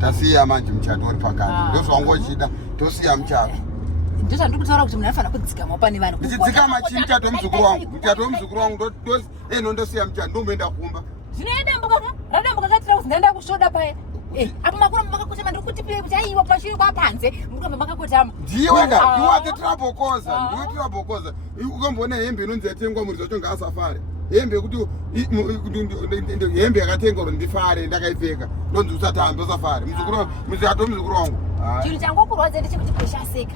tasiya manje mchato uri pakati ndozvangochida tosiya mchato ndizvo ndiri kutaura kuti munhu anofanira kudzikama pane vanhu ndidzikama chii mchato wemuzukuru wangu ndosiya mchato ndomuenda kumba radambuka katira kuti ndaenda kusvoda paya apa makuru makakotama ndiri kuti kuti aiwa pashiri papanze mukamba makakotama ndiwega iwate tirabokoza ukamboona hembe inonzi yatengwa muri zvacho ngaasafare hembe yekuti hembe yakatengwa ndifare ndakaipfeka ndonzi usatamba ndosafare muzikato muzukuru wangu chinhu changokurwadza ndechekuti peshaseka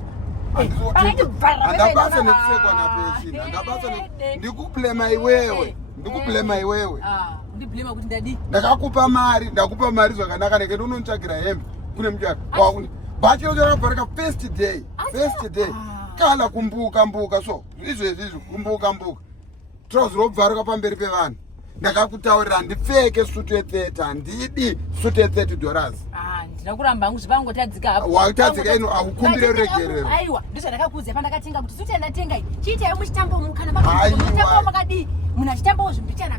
andabasa nekusekwa napeshina andabasa ndikublema iwewe ndiblema kuti ndadi ndakupa mari zvakanaka neke ndonontsvagira hembe kune mujaka bachiro chakabvarika first day kala kumbuka so izvezvizvo kumbuka trouser robvaruka pamberi pevanhu ndakakutaurira ndipfeke sutu ye30 handidi sutu ye$30 ndina kuramba hangu zvapangotadzika hapo watadzika ino akukumbire regerero aiwa ndizvo ndakakuudza pandakatenga kuti sutu yandatenga iyi chiitai muchitambo mukana muchitambo makadii munhu achitambawo zvimbitana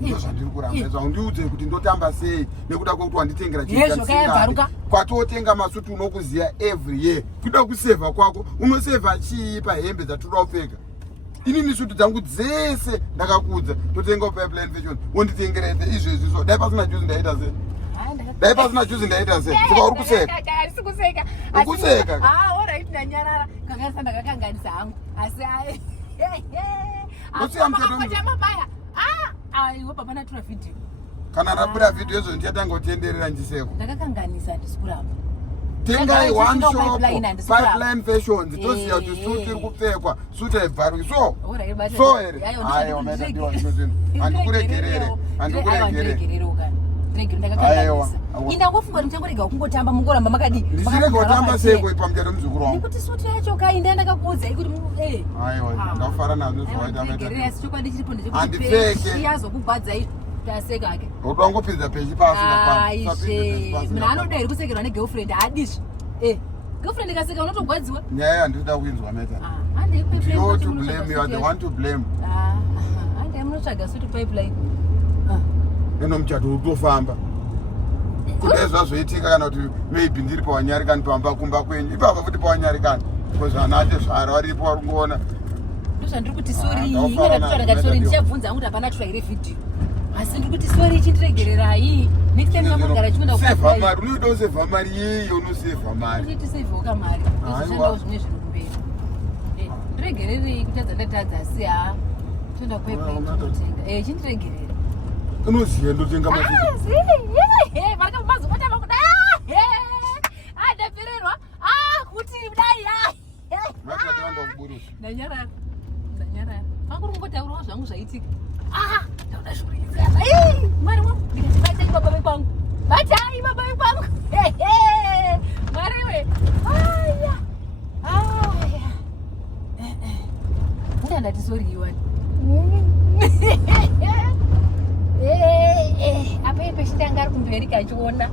ndozvandiri kuramba undiudze kuti ndotamba sei nekuda kwekuti wanditengera chizvokayabvaruka kwatotenga masutu unokuziya every year kuda kusevha kwako unosevha chii pahembe dzatoda kupfeka inini sutu dzangu dzese ndakakuudza totenga pipeline fashion wonditengera izvezvi so dai pasina juzi ndaita sei saka uri kuseka ukuseka alright ndanyarara kakasa ndakakanganisa hangu asi mabaya iwe papana tura vhidhiyo kana rabura vhidhiyo izvo ndichatanga kutenderera njiseko ndakakanganisa ndisikuramba tengai one shop pipeline fashions toziya kuti suti iri kupfekwa suti haibvaruki so here aiwa maitadiwa zvino zvinhu handikuregerere indangofunga kuti ndichangoregawo kungotamba mungoramba makadii ndisirega kutamba seiko pamuchato muzukuru wangu nekuti suti yacho kai ndandakakuudzai kuti aiwa ndafara nazvo zvawaitaasi chokwadi chiripo handipfeke yazokubvadzai tasekake kuti wangopinza pechi pasi munhu anoda here kusekerwa negirlfriend haadizvi girlfriend ikaseka unotogwadziwa nyaya handikuda kuinzwa meta handei munotsvaga suti pipeline eno muchato utofamba kudai zvazoitika kana kuti maybe ndiri pawanyarikani pamba kumba kwenyu ipapa futi pawanyarikani kozvanate zvaro varipo vari kuona ndozvandiri kuti sori ingatatotaura sori ndichabvunza hangu kuti hapana tsvaire vhidhiyo asi ndiri kuti sori ichindiregererai next time yamogara chienda mari unoida kusevha mari yeyo unosevha mari uchitiseivhoka mari izoshandawo zvimwe zvinhu kumberi ndiregererei kutadza ndatadza asi toenda pipeline totenga chindiregerera unoziva ndotenga mazobatama kuda ndabvirerwa kuti kudai ndanyarara makuri kungotaurawo zvangu zvaitika ndauda zvikurikidza mwari wangu ndikati batai baba vekwangu batai baba vekwangu mwariwe ndandati sori iwani apa ipeshitanga ari kumberi kachiona